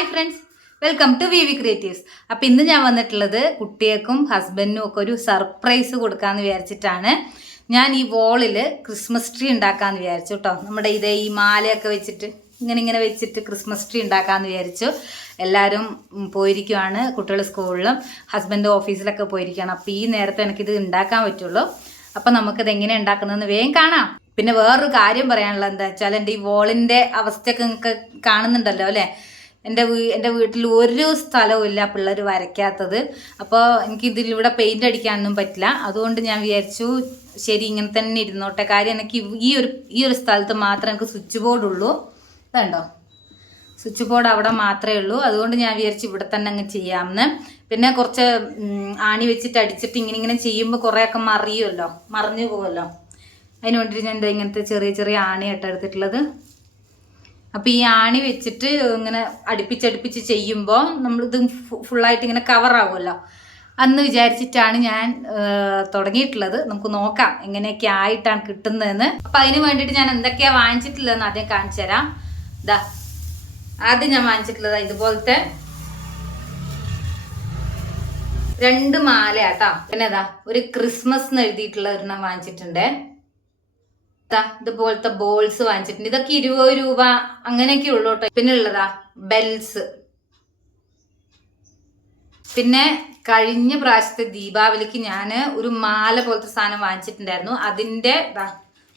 Hi friends, welcome to V creatives. അപ്പം ഇന്ന് ഞാൻ വന്നിട്ടുള്ളത് കുട്ടികൾക്കും ഹസ്ബൻഡിനും ഒക്കെ ഒരു സർപ്രൈസ് കൊടുക്കാമെന്ന് വിചാരിച്ചിട്ടാണ്. ഞാൻ ഈ വോളിൽ ക്രിസ്മസ് ട്രീ ഉണ്ടാക്കാമെന്ന് വിചാരിച്ചു കേട്ടോ. നമ്മുടെ ഈ മാലയൊക്കെ വെച്ചിട്ട് ഇങ്ങനെ വെച്ചിട്ട് ക്രിസ്മസ് ട്രീ ഉണ്ടാക്കാമെന്ന് വിചാരിച്ചു. എല്ലാവരും പോയിരിക്കുവാണ്, കുട്ടികൾ സ്കൂളിലും ഹസ്ബൻഡ് ഓഫീസിലൊക്കെ പോയിരിക്കുകയാണ്. അപ്പോൾ ഈ നേരത്തെ എനിക്കിത് ഉണ്ടാക്കാൻ പറ്റുള്ളൂ. അപ്പം നമുക്കിത് എങ്ങനെ ഉണ്ടാക്കുന്നതെന്ന് വേഗം കാണാം. പിന്നെ വേറൊരു കാര്യം പറയാനുള്ളത് എന്താ വെച്ചാൽ, എൻ്റെ ഈ വോളിൻ്റെ അവസ്ഥയൊക്കെ നിങ്ങൾക്ക് കാണുന്നുണ്ടല്ലോ അല്ലേ. എൻ്റെ വീട്ടിൽ ഒരു സ്ഥലവും ഇല്ല പിള്ളേർ വരയ്ക്കാത്തത്. അപ്പോൾ എനിക്ക് ഇതിലൂടെ പെയിൻ്റ് അടിക്കാനൊന്നും പറ്റില്ല. അതുകൊണ്ട് ഞാൻ വിചാരിച്ചു ശരി ഇങ്ങനെ തന്നെ ഇരുന്നോട്ടെ. കാര്യം എനിക്ക് ഈ ഒരു സ്ഥലത്ത് മാത്രമേ എനിക്ക് സ്വിച്ച് ബോർഡ് ഉള്ളൂ. ഇതുണ്ടോ, സ്വിച്ച് ബോർഡ് അവിടെ മാത്രമേ ഉള്ളൂ. അതുകൊണ്ട് ഞാൻ വിചാരിച്ചു ഇവിടെ തന്നെ അങ്ങ് ചെയ്യാമെന്ന്. പിന്നെ കുറച്ച് ആണി വെച്ചിട്ട് അടിച്ചിട്ട് ഇങ്ങനെ ചെയ്യുമ്പോൾ കുറേയൊക്കെ മറിഞ്ഞു പോകുമല്ലോ. അതിന് വേണ്ടിയിട്ട് ഞാൻ ഇങ്ങനത്തെ ചെറിയ ചെറിയ ആണിയായിട്ട് എടുത്തിട്ടുള്ളത്. അപ്പോൾ ഈ ആണി വെച്ചിട്ട് ഇങ്ങനെ അടുപ്പിച്ചടുപ്പിച്ച് ചെയ്യുമ്പോൾ നമ്മളിത് ഫുള്ളായിട്ട് ഇങ്ങനെ കവറാവുമല്ലോ അന്ന് വിചാരിച്ചിട്ടാണ് ഞാൻ തുടങ്ങിയിട്ടുള്ളത്. നമുക്ക് നോക്കാം എങ്ങനെയൊക്കെ ആയിട്ടാണ് കിട്ടുന്നതെന്ന്. അപ്പം അതിന് വേണ്ടിയിട്ട് ഞാൻ എന്തൊക്കെയാണ് വാങ്ങിച്ചിട്ടുള്ളതെന്ന് ആദ്യം കാണിച്ചു തരാം. ആദ്യം ഞാൻ വാങ്ങിച്ചിട്ടുള്ളത് ഇതുപോലത്തെ 2 മാലയാട്ടോ. പിന്നെ ഒരു ക്രിസ്മസ് എന്ന് എഴുതിയിട്ടുള്ള ഒരെണ്ണം വാങ്ങിച്ചിട്ടുണ്ട്. ഇതുപോലത്തെ ബോൾസ് വാങ്ങിച്ചിട്ടുണ്ട്. ഇതൊക്കെ 20 രൂപ അങ്ങനെയൊക്കെ ഉള്ളൂ കേട്ടോ. പിന്നെ ഉള്ളതാ ബെൽസ്. പിന്നെ കഴിഞ്ഞ പ്രാവശ്യത്തെ ദീപാവലിക്ക് ഞാൻ ഒരു മാല പോലത്തെ സാധനം വാങ്ങിച്ചിട്ടുണ്ടായിരുന്നു. അതിൻ്റെ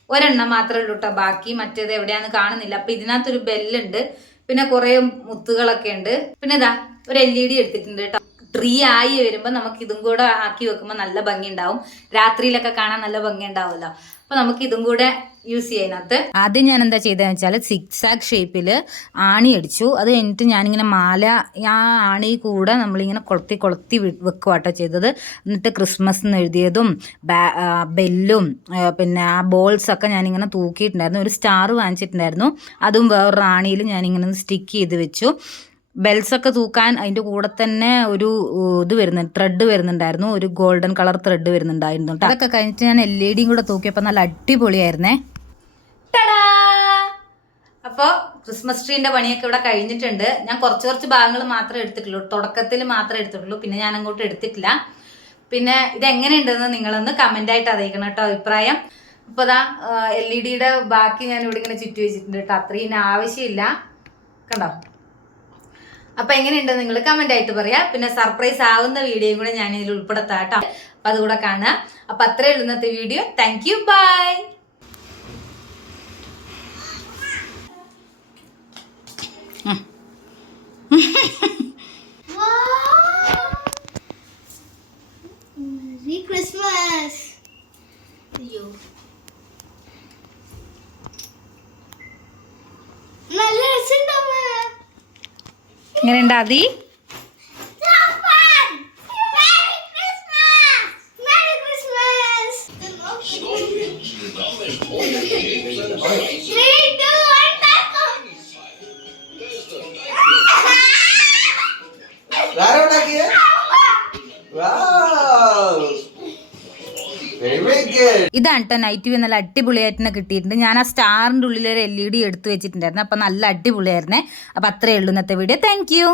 ഒരെണ്ണം മാത്രമേ ഉള്ളൂ കേട്ടോ. ബാക്കി മറ്റേത് എവിടെയാന്ന് കാണുന്നില്ല. അപ്പൊ ഇതിനകത്തൊരു ബെല്ലുണ്ട്, പിന്നെ കുറെ മുത്തുകളൊക്കെ ഉണ്ട്. പിന്നെ ഒരു LED എടുത്തിട്ടുണ്ട് കേട്ടോ. ട്രീ ആയി വരുമ്പോൾ നമുക്ക് ഇതും കൂടെ ആക്കി വെക്കുമ്പോൾ നല്ല ഭംഗി ഉണ്ടാവും. രാത്രിയിലൊക്കെ കാണാൻ നല്ല ഭംഗി ഉണ്ടാവുമല്ലോ. അപ്പോൾ നമുക്ക് ഇതും കൂടെ യൂസ് ചെയ്യുന്നത്. ആദ്യം ഞാൻ എന്താ ചെയ്തതെന്ന് വെച്ചാൽ സിക്സാഗ് ഷേപ്പിൽ ആണി അടിച്ചു. അത് കഴിഞ്ഞിട്ട് ഞാനിങ്ങനെ മാല ആ ആണി കൂടെ നമ്മളിങ്ങനെ കൊളുത്തി വെക്കുക കേട്ടോ ചെയ്തത്. എന്നിട്ട് ക്രിസ്മസ് എന്ന് എഴുതിയതും ബെല്ലും പിന്നെ ആ ബോൾസൊക്കെ ഞാനിങ്ങനെ തൂക്കിയിട്ടുണ്ടായിരുന്നു. ഒരു സ്റ്റാർ വാങ്ങിച്ചിട്ടുണ്ടായിരുന്നു, അതും വേറൊരു ആണിയിൽ ഞാനിങ്ങനെ സ്റ്റിക്ക് ചെയ്ത് വെച്ചു. ബെൽസൊക്കെ തൂക്കാൻ അതിൻ്റെ കൂടെ തന്നെ ഒരു ത്രെഡ് വരുന്നുണ്ടായിരുന്നു, ഒരു ഗോൾഡൻ കളർ ത്രെഡ് വരുന്നുണ്ടായിരുന്നു. അതൊക്കെ കഴിഞ്ഞിട്ട് ഞാൻ LED കൂടെ തൂക്കിയപ്പോൾ നല്ല അടിപൊളിയായിരുന്നേ. അപ്പോൾ ക്രിസ്മസ് ട്രീൻ്റെ പണിയൊക്കെ ഇവിടെ കഴിഞ്ഞിട്ടുണ്ട്. ഞാൻ കുറച്ച് ഭാഗങ്ങൾ മാത്രമേ എടുത്തിട്ടുള്ളൂ, തുടക്കത്തിൽ മാത്രമേ എടുത്തിട്ടുള്ളൂ. പിന്നെ ഞാൻ അങ്ങോട്ട് എടുത്തിട്ടില്ല. പിന്നെ ഇതെങ്ങനെയുണ്ടെന്ന് നിങ്ങളൊന്ന് കമൻ്റായിട്ട് അറിയിക്കണം കേട്ടോ അഭിപ്രായം. അപ്പോൾ LED ബാക്കി ഞാൻ ഇവിടെ ഇങ്ങനെ ചുറ്റി വെച്ചിട്ടുണ്ട് കേട്ടോ. അത്രയും ആവശ്യമില്ല, കണ്ടോ. അപ്പം എങ്ങനെയുണ്ട് നിങ്ങൾ കമൻ്റ് ആയിട്ട് പറയാം. പിന്നെ സർപ്രൈസ് ആവുന്ന വീഡിയോയും കൂടെ ഞാൻ ഇതിൽ ഉൾപ്പെടുത്താം കേട്ടോ. അപ്പം അതുകൂടെ കാണാം. അപ്പം അത്രയേ ഉള്ളൂ ഇന്നത്തെ video. Thank you, bye. Christmas നല്ല രസമുണ്ടാവും. എങ്ങനെയുണ്ട് ആദി? ഇതാണ് കേട്ടോ നൈറ്റ് വ്യൂ. നല്ല അടിപൊളിയായിട്ട് തന്നെ കിട്ടിയിട്ടുണ്ട്. ഞാൻ ആ സ്റ്റാറിൻ്റെ ഉള്ളിൽ ഒരു LED എടുത്ത് വെച്ചിട്ടുണ്ടായിരുന്നു. അപ്പം നല്ല അടിപൊളിയായിരുന്നേ. അപ്പം അത്രയേ ഉള്ളൂ ഇന്നത്തെ വീഡിയോ. Thank U.